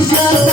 Yeah.